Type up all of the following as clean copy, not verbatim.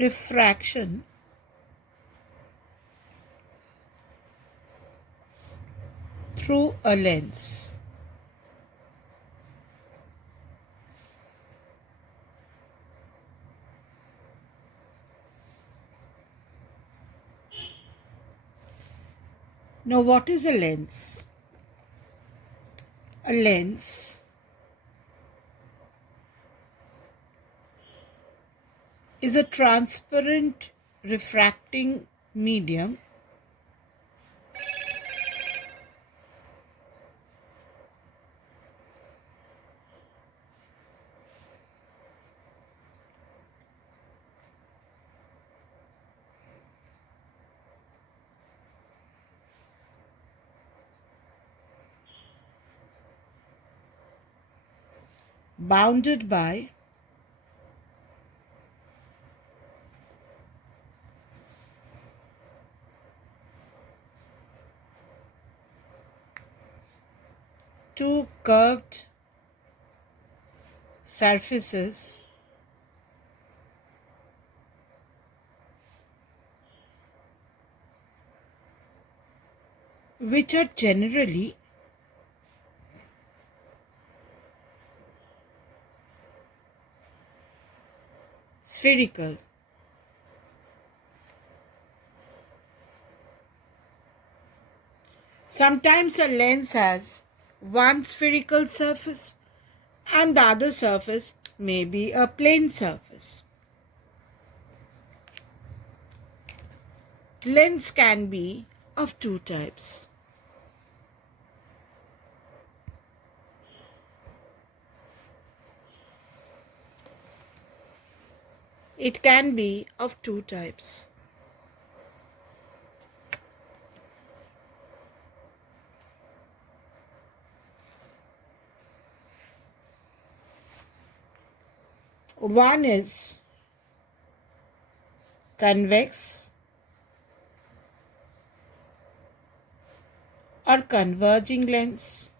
refraction through a lens. Now, what is a lens? A lens is a transparent refracting medium bounded by two curved surfaces which are generally spherical. Sometimes a lens has one spherical surface and the other surface may be a plane surface. Lens can be of two types. It can be of two types. One is convex or converging lens.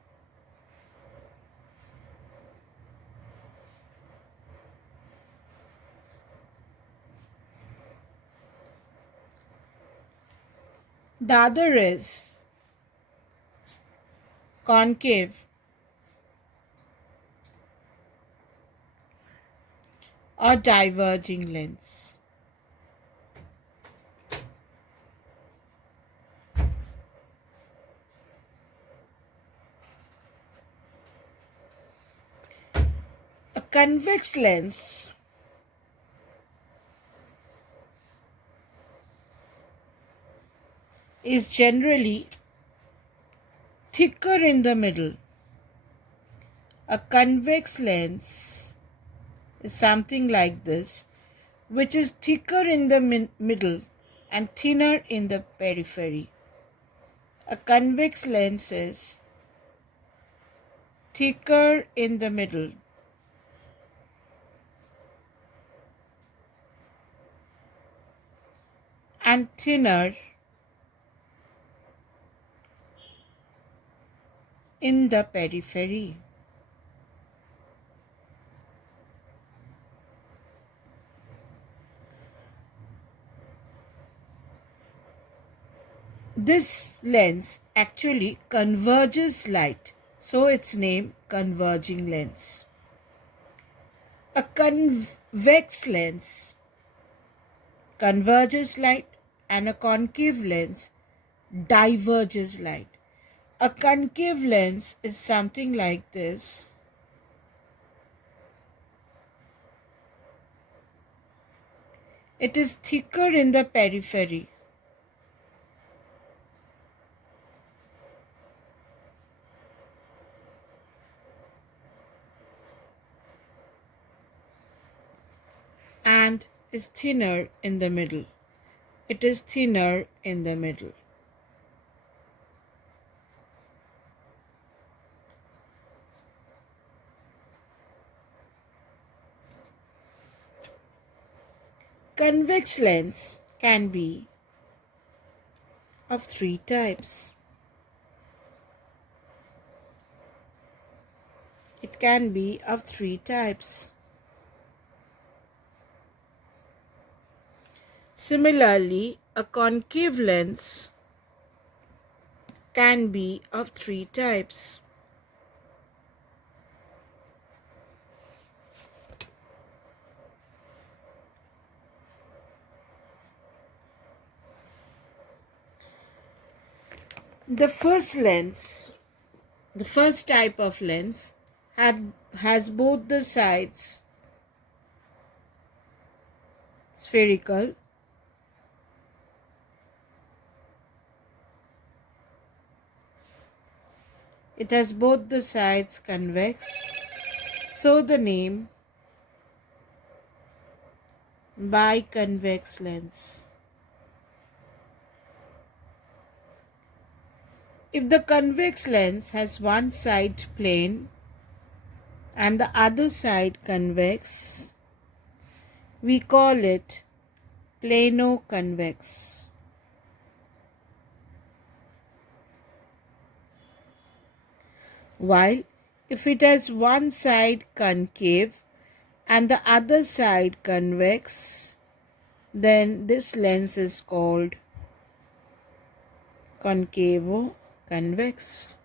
The other is concave or diverging lens. A convex lens is generally thicker in the middle. A convex lens is something like this, which is thicker in the middle and thinner in the periphery. A convex lens is thicker in the middle and thinner in the periphery. This lens actually converges light, so its name converging lens. A convex lens converges light and a concave lens diverges light. A concave lens is something like this. It is thicker in the periphery. And is thinner in the middle. It is thinner in the middle. Convex lens can be of three types. It can be of three types. Similarly, a concave lens can be of three types. The first type of lens has both the sides spherical it has both the sides convex, so the name biconvex lens. If the convex lens has one side plane and the other side convex, we call it plano-convex. While if it has one side concave and the other side convex, then this lens is called concavo-convex.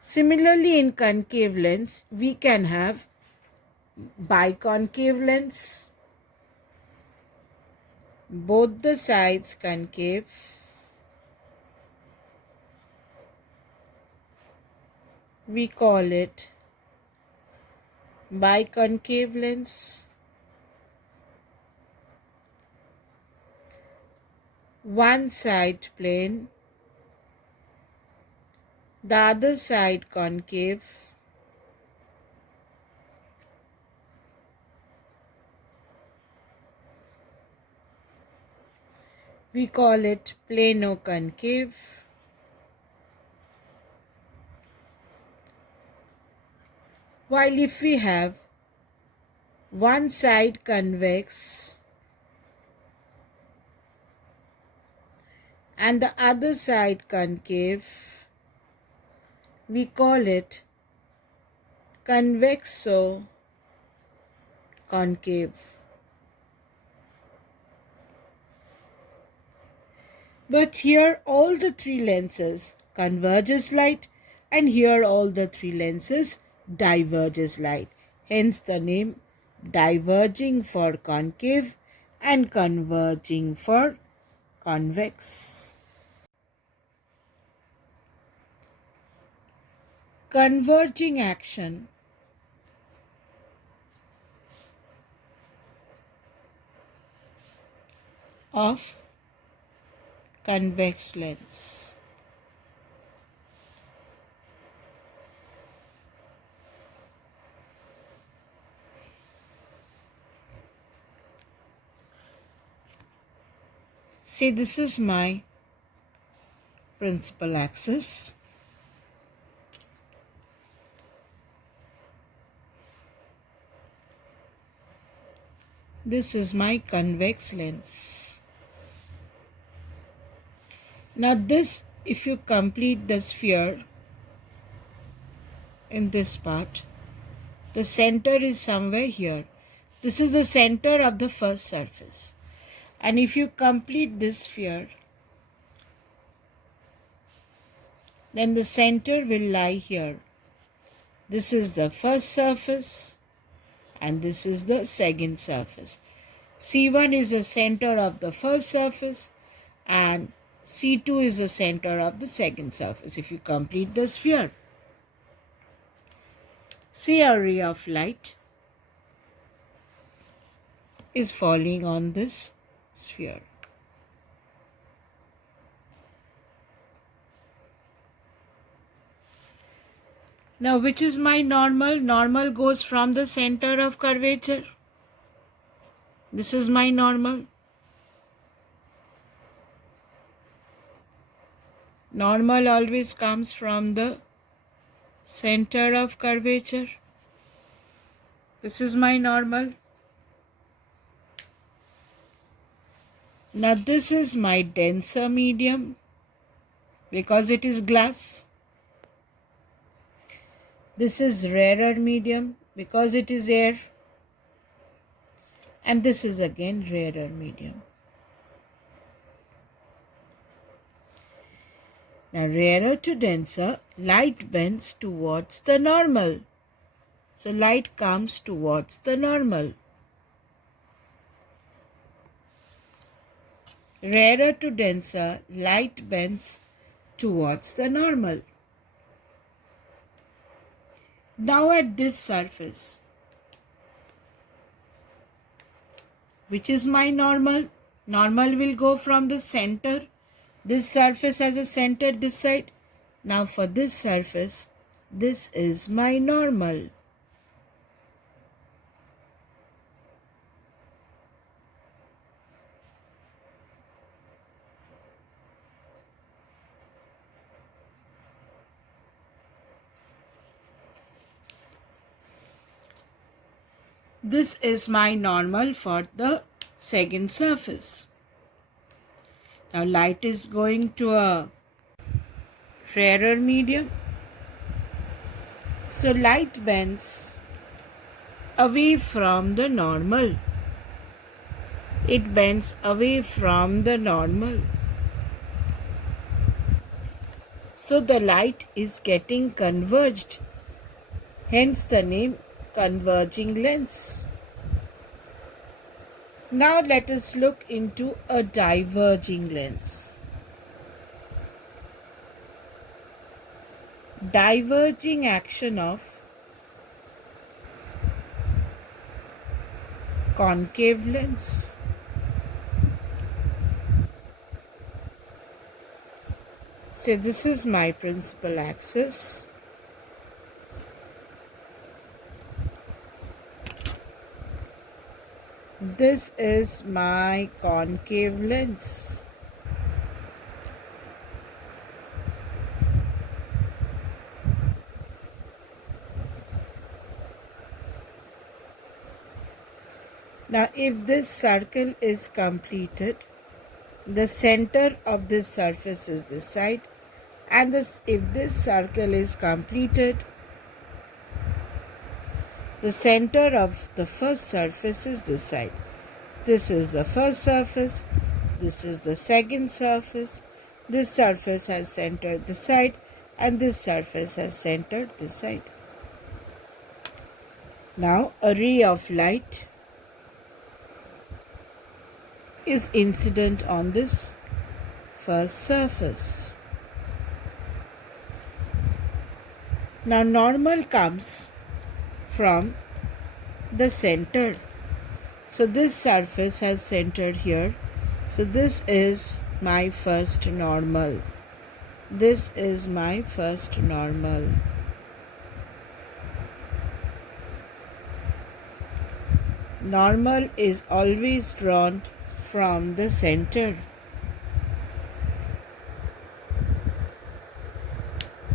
Similarly, in concave lens, we can have biconcave lens, both the sides concave, we call it biconcave lens. One side plane, the other side concave, we call it plano-concave. While if we have one side convex and the other side concave, we call it convexo-concave. But here all the three lenses converges light, and here all the three lenses diverges light. Hence the name diverging for concave and converging for convex. Converging action of convex lens. See, this is my principal axis. This is my convex lens. Now this, if you complete the sphere in this part, the center is somewhere here. This is the center of the first surface. And if you complete this sphere, then the center will lie here. This is the first surface and this is the second surface. C1 is the center of the first surface and C2 is the center of the second surface. If you complete the sphere, see, a ray of light is falling on this sphere. Now, which is my normal? Normal goes from the center of curvature. This is my normal. Normal always comes from the center of curvature. This is my normal. Now this is my denser medium because it is glass. This is rarer medium because it is air, and this is again rarer medium. Now rarer to denser, light bends towards the normal. So light comes towards the normal. Rarer to denser, light bends towards the normal. Now at this surface, which is my normal, normal will go from the center. This surface has a center this side. Now for this surface, this is my normal. This is my normal for the second surface. Now light is going to a rarer medium. So light bends away from the normal. It bends away from the normal. So the light is getting converged. Hence the name converging lens. Now let us look into a diverging lens. Diverging action of concave lens. So this is my principal axis. This is my concave lens. Now if this circle is completed, the center of this surface is this side, and if this circle is completed, the center of the first surface is this side. This is the first surface, this is the second surface, this surface has centered this side, and this surface has centered this side. Now a ray of light is incident on this first surface. Now normal comes from the center. So this surface has centered here. So this is my first normal. This is my first normal. Normal is always drawn from the center.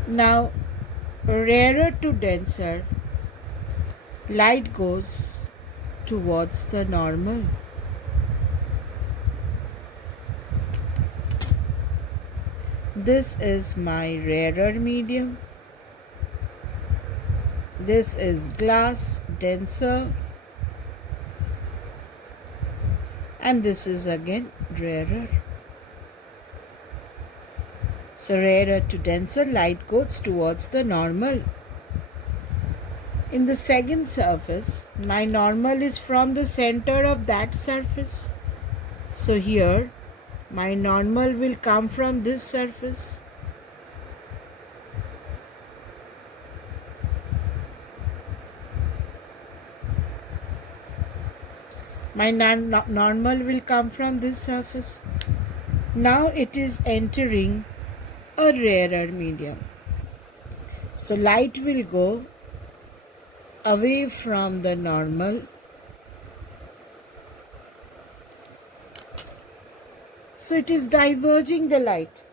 Now, rarer to denser, light goes towards the normal. This is my rarer medium. This is glass, denser. And this is again rarer. So rarer to denser, light goes towards the normal. In the second surface, my normal is from the center of that surface. So here, my normal will come from this surface. My normal will come from this surface. Now it is entering a rarer medium. So light will go away from the normal. So it is diverging the light.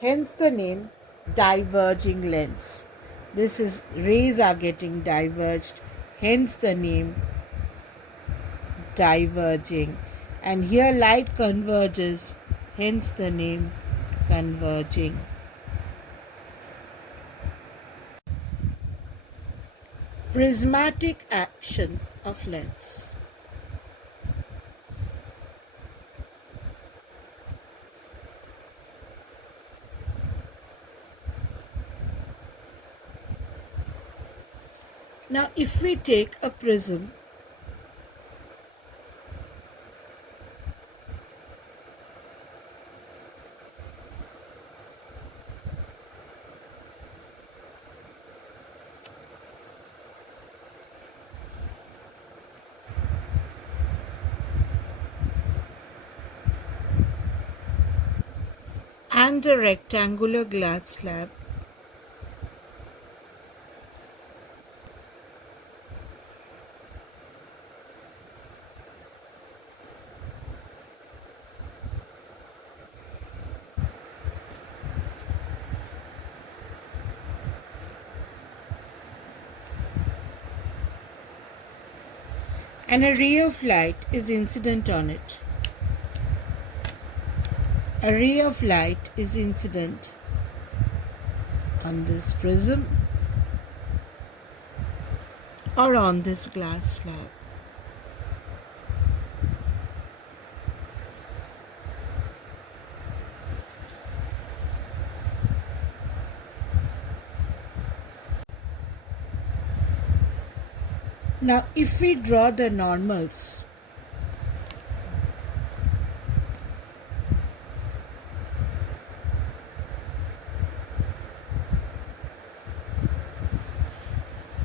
Hence the name diverging lens. This is rays are getting diverged. Hence the name diverging. And here light converges. Hence the name converging. prismatic action of lens. Now, if we take a prism and a rectangular glass slab, and a ray of light is incident on it. A ray of light is incident on this prism or on this glass slab. Now, if we draw the normals,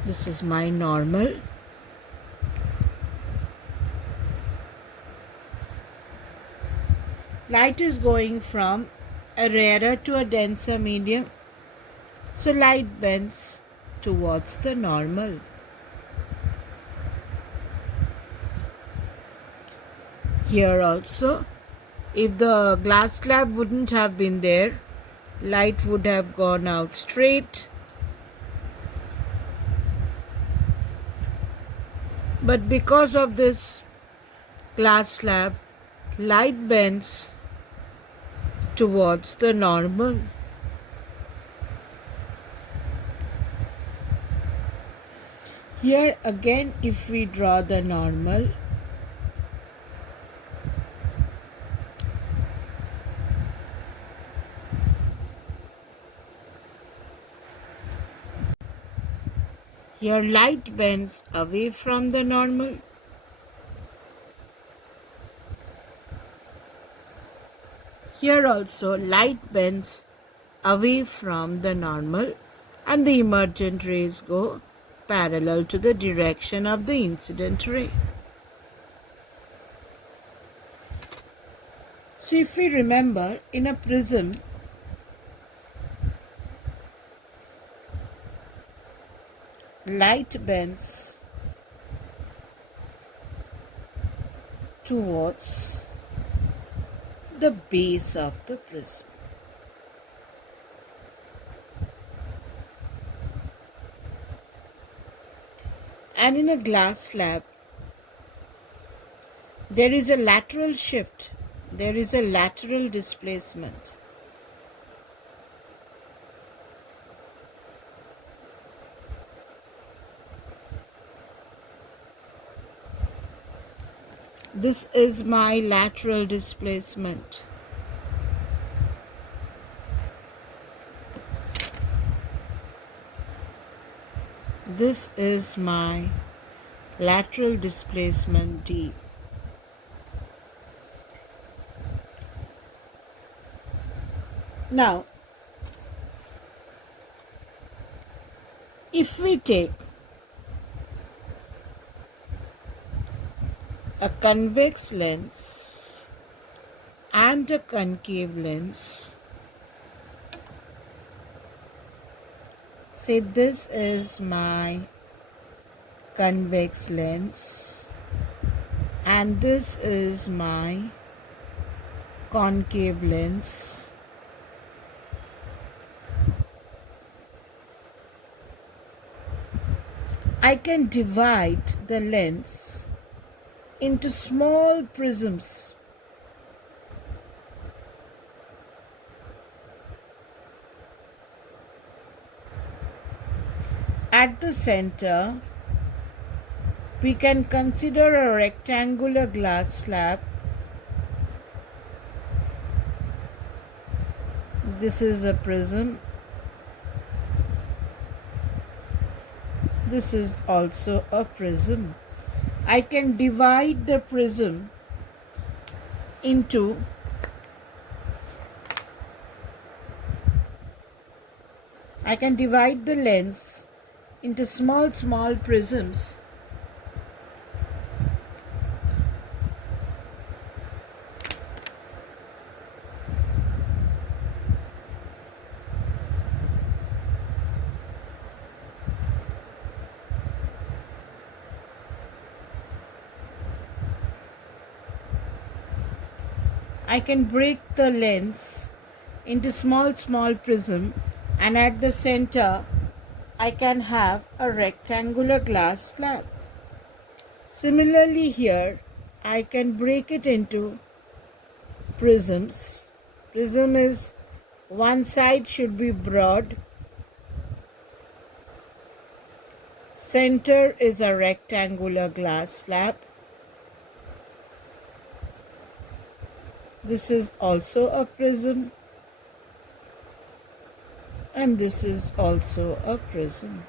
this is my normal. Light is going from a rarer to a denser medium, so light bends towards the normal. Here also, if the glass slab wouldn't have been there, light would have gone out straight. But because of this glass slab, light bends towards the normal. Here again, if we draw the normal, here light bends away from the normal. Here also light bends away from the normal and the emergent rays go parallel to the direction of the incident ray. So if we remember, in a prism, light bends towards the base of the prism. And in a glass slab, there is a lateral shift, there is a lateral displacement. This is my lateral displacement. This is my lateral displacement D. Now, if we take a convex lens and a concave lens, say this is my convex lens and this is my concave lens. I can divide the lens into small prisms. At the center, we can consider a rectangular glass slab. This is a prism. This is also a prism. I can divide the prism into I can divide the lens into small prisms. I can break the lens into small prism, and at the center I can have a rectangular glass slab. Similarly here, I can break it into prisms. Prism is one side should be broad, center is a rectangular glass slab. This is also a prism, and this is also a prism.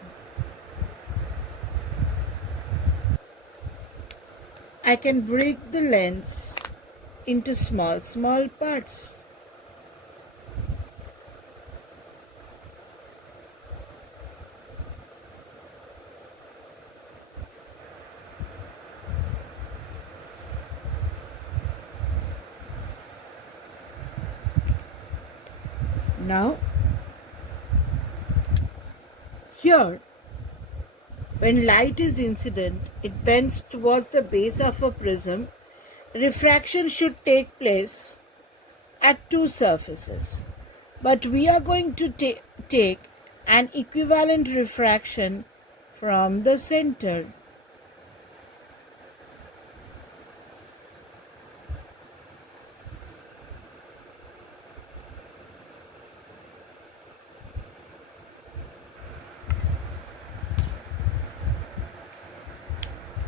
I can break the lens into small parts. Now, here, when light is incident, it bends towards the base of a prism. Refraction should take place at two surfaces. But we are going to take an equivalent refraction from the center.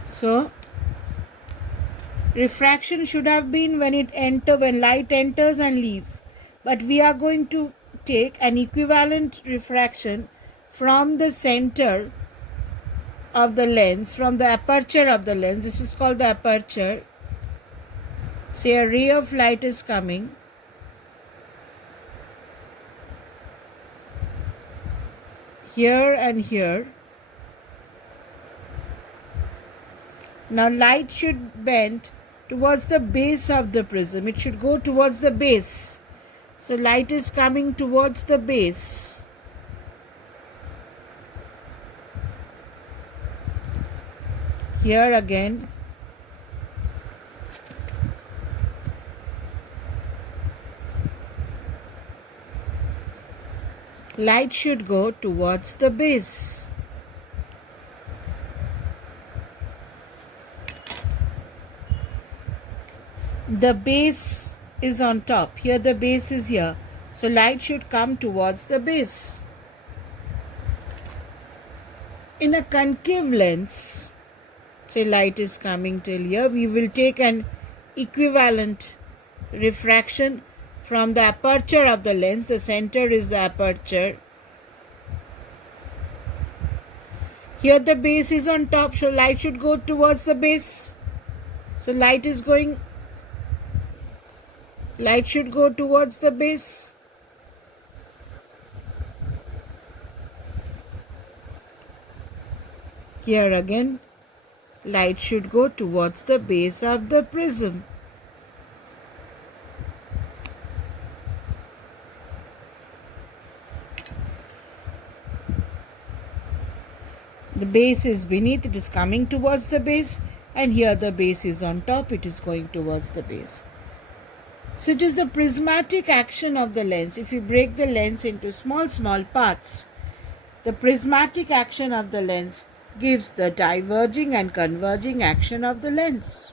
So, refraction should have been when light enters and leaves. But we are going to take an equivalent refraction from the center of the lens, from the aperture of the lens. This is called the aperture. Say a ray of light is coming. Here and here. Now light should bend towards the base of the prism. It should go towards the base. So light is coming towards the base. Here again. Light should go towards the base. The base is on top. Here the base is here. So light should come towards the base. In a concave lens, say light is coming till here, we will take an equivalent refraction from the aperture of the lens. The center is the aperture. Here the base is on top, so light should go towards the base. So light should go towards the base. Here again, light should go towards the base of the prism. The base is beneath, it is coming towards the base, and here the base is on top, it is going towards the base. So it is the prismatic action of the lens. If you break the lens into small parts, the prismatic action of the lens gives the diverging and converging action of the lens.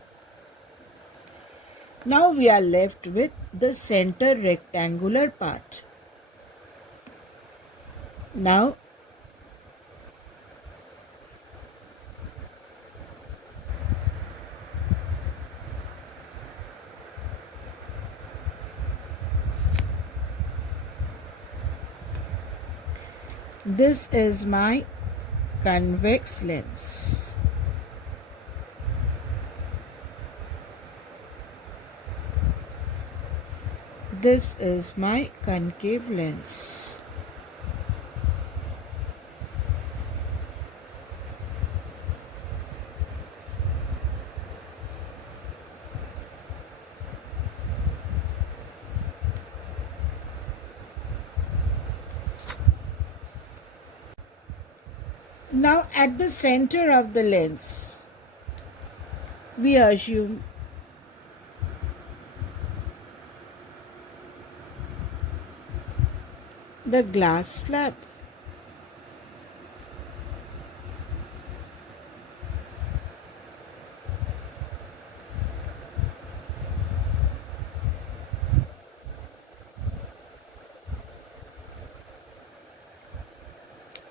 Now we are left with the center rectangular part. Now This is my convex lens. This is my concave lens. Now at the center of the lens, we assume the glass slab.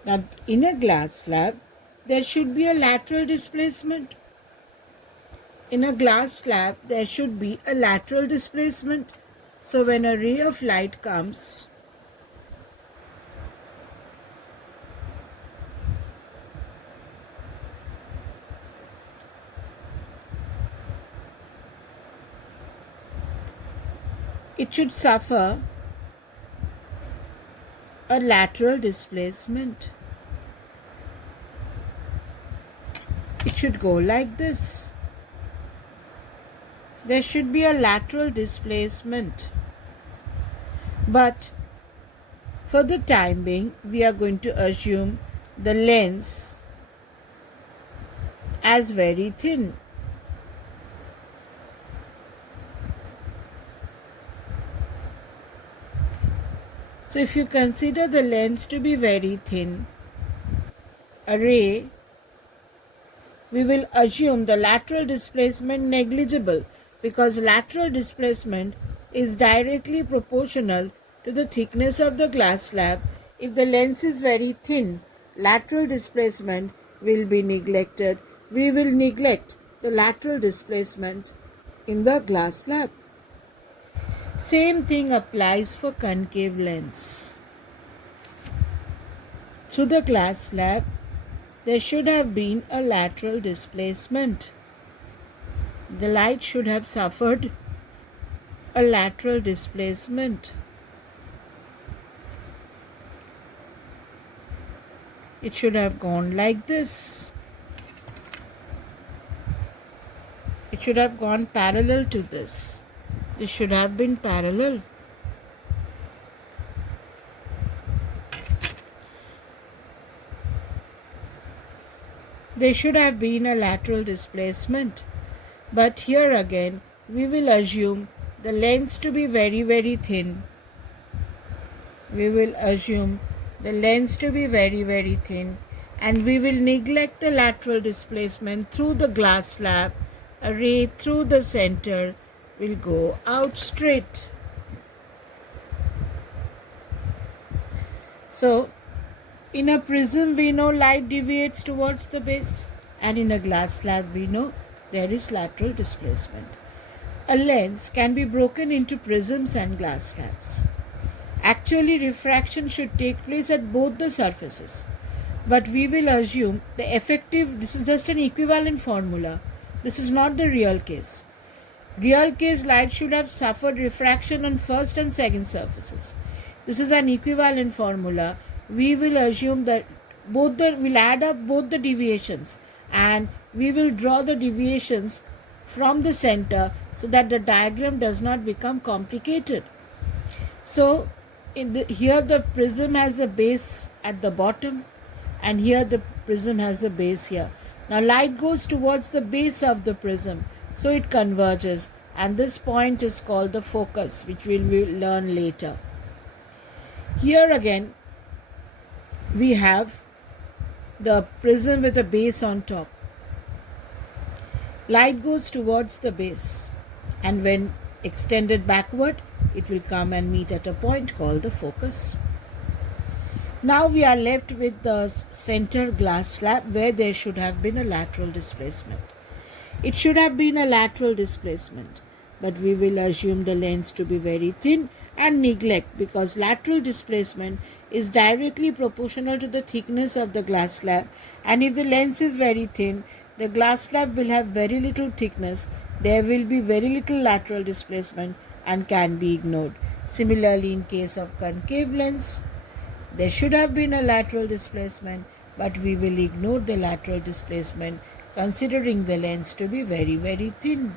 Now, in a glass slab, there should be a lateral displacement. In a glass slab, there should be a lateral displacement. So, when a ray of light comes, it should suffer a lateral displacement. It should go like this. There should be a lateral displacement. But for the time being, we are going to assume the lens as very thin. So if you consider the lens to be very thin, a ray, we will assume the lateral displacement negligible, because lateral displacement is directly proportional to the thickness of the glass slab. If the lens is very thin, lateral displacement will be neglected. We will neglect the lateral displacement in the glass slab. Same thing applies for concave lens. Through the glass slab, there should have been a lateral displacement. The light should have suffered a lateral displacement. It should have gone like this. It should have gone parallel to this. This should have been parallel. There should have been a lateral displacement. But here again, we will assume the lens to be very, very thin. We will assume the lens to be very, very thin, and we will neglect the lateral displacement through the glass slab. A ray through the center will go out straight. So, in a prism we know light deviates towards the base, and in a glass slab we know there is lateral displacement. A lens can be broken into prisms and glass slabs. Actually, refraction should take place at both the surfaces, but we will assume the effective, this is just an equivalent formula. This is not the real case. Real case light should have suffered refraction on first and second surfaces. This is an equivalent formula. We will assume that we'll add up both the deviations, and we will draw the deviations from the center so that the diagram does not become complicated. So here the prism has a base at the bottom, and here the prism has a base here. Now light goes towards the base of the prism, so it converges, and this point is called the focus, which we will learn later. Here again we have the prism with a base on top. Light goes towards the base, and when extended backward, it will come and meet at a point called the focus. Now we are left with the center glass slab where there should have been a lateral displacement. It should have been a lateral displacement. but we will assume the lens to be very thin and neglect, because lateral displacement is directly proportional to the thickness of the glass slab, and if the lens is very thin, the glass slab will have very little thickness, there will be very little lateral displacement and can be ignored. Similarly, in case of concave lens, there should have been a lateral displacement, but we will ignore the lateral displacement considering the lens to be very, very thin.